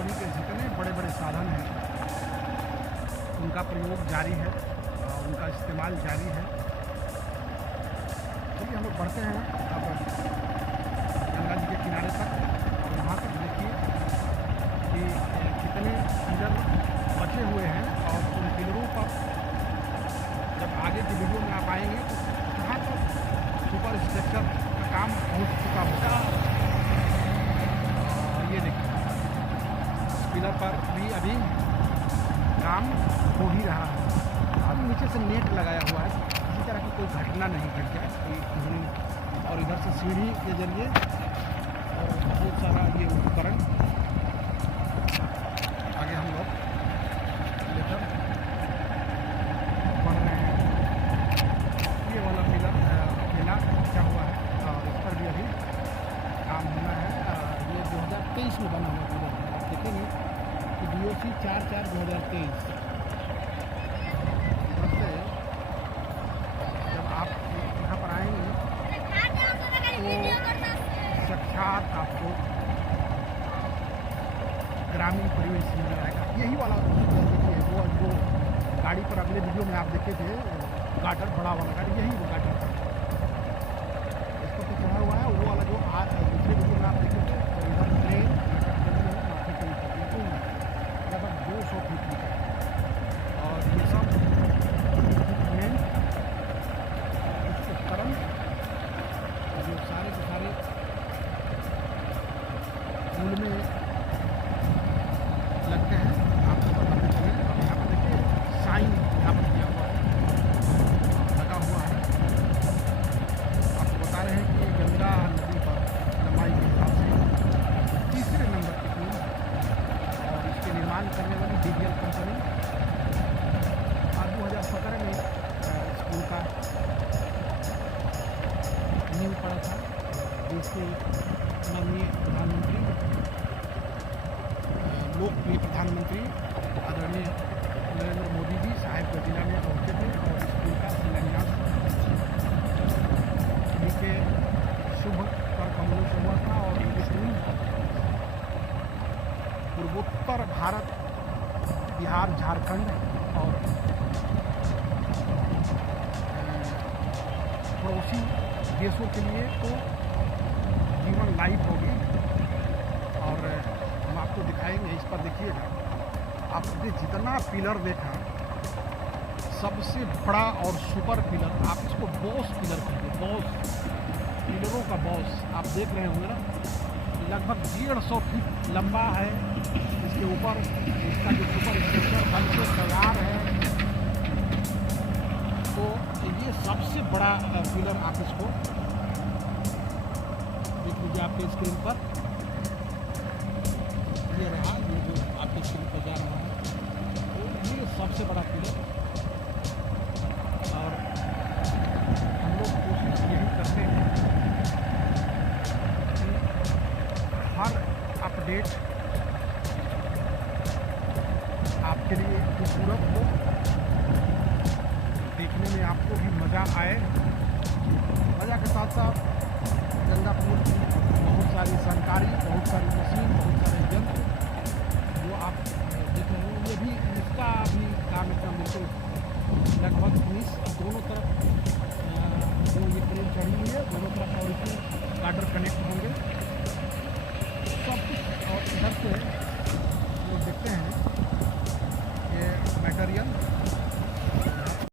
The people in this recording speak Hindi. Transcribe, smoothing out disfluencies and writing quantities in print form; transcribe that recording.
कंपनी के जितने बड़े बड़े साधन हैं उनका प्रयोग जारी है, उनका इस्तेमाल जारी है। चलिए हम लोग बढ़ते हैं अब गंगा जी के किनारे तक, और वहाँ तक देखिए कि कितने पिलर बचे हुए हैं, और उन पिलरों पर जब आगे की वीडियो में आप आएंगे तो कहाँ तक सुपर स्ट्रक्चर का काम पहुँच चुका होगा। ये देखिए पिलर पर भी अभी काम हो ही रहा है। अब नीचे से नेट लगाया हुआ है, किसी तरह की कोई घटना नहीं घट जाए कोई। और इधर से सीढ़ी के जरिए और बहुत सारा ये उपकरण आगे हम लोग लेकर बढ़ रहे हैं। ये वाला पिलर अकेला क्या हुआ है, और उस पर भी अभी काम होना है। ये 2023 में बना हुआ पिलर है। आप देखेंगे कि DOC 4/4/2023 जब आप यहाँ पर आएंगे तो साक्षात आपको ग्रामीण परिवेश मिल जाएगा। यही वाला देखिए वो जो गाड़ी पर अगले वीडियो में आप देखे थे गाटर, बड़ा वाला गाड़ी, यही वो गाटर था, इस पर तो चढ़ा हुआ है। वो वाला जो दूसरे वीडियो में आप देखे थे इधर ट्रेन माथे के ऊपर बिल्कुल लगभग 200 फीट ऊपर। और ये सब इक्विपमेंट उपकरण जो सारे के सारे पुल में लगते हैं, आपको बताते चले। अब यहाँ पर देखिए साइन यहाँ पर दिया हुआ है, लगा हुआ है। आपको बता रहे हैं कि गंगा नदी पर लंबाई के हिसाब से तीसरे नंबर की पुल, और इसके निर्माण करने वाली DGL कंपनी 2017 में इस पुल का नींव पड़ा था। देश के माननीय प्रधानमंत्री, लोकप्रिय प्रधानमंत्री आदरणीय नरेंद्र मोदी जी साहिबगंज जिला में पहुँचे थे, और इस पुल का शिलान्यास उन्हीं के शुभ कर कमलों से हुआ था। और ये पुल पूर्वोत्तर भारत, बिहार, झारखंड और पड़ोसी देशों के लिए तो जीवन लाइफ होगी। और हम आपको दिखाएंगे, इस पर देखिएगा, आपने जितना पिलर देखा सबसे बड़ा और सुपर पिलर, आप इसको बॉस पिलर कहिए, बॉस पिलरों का बॉस। आप देख रहे होंगे ना, लगभग 150 फीट लंबा है। इसके ऊपर इसका जो सुपर स्ट्रक्चर बन के तैयार है, तो ये सबसे बड़ा पिलर आप इसको देख लीजिए आपके स्क्रीन पर। ये रहा, ये जो आपके स्क्रीन पर जा रहा है, तो ये सबसे बड़ा पिलर। और हम लोग कोशिश यही करते हैं कि हर अपडेट आपके लिए खूबसूरत हो, देखने में आपको भी मज़ा आए। मज़ा के साथ साथ गंगा पुल की बहुत सारी जानकारी, बहुत सारी मशीन, बहुत सारे यंत्र जो आप देख रहे हैं, ये भी इसका भी काम इतना बिल्कुल लगभग 19 दोनों तरफ जो ये ट्रेन चढ़ी हुई है दोनों तरफ, और इसमें गार्डर कनेक्ट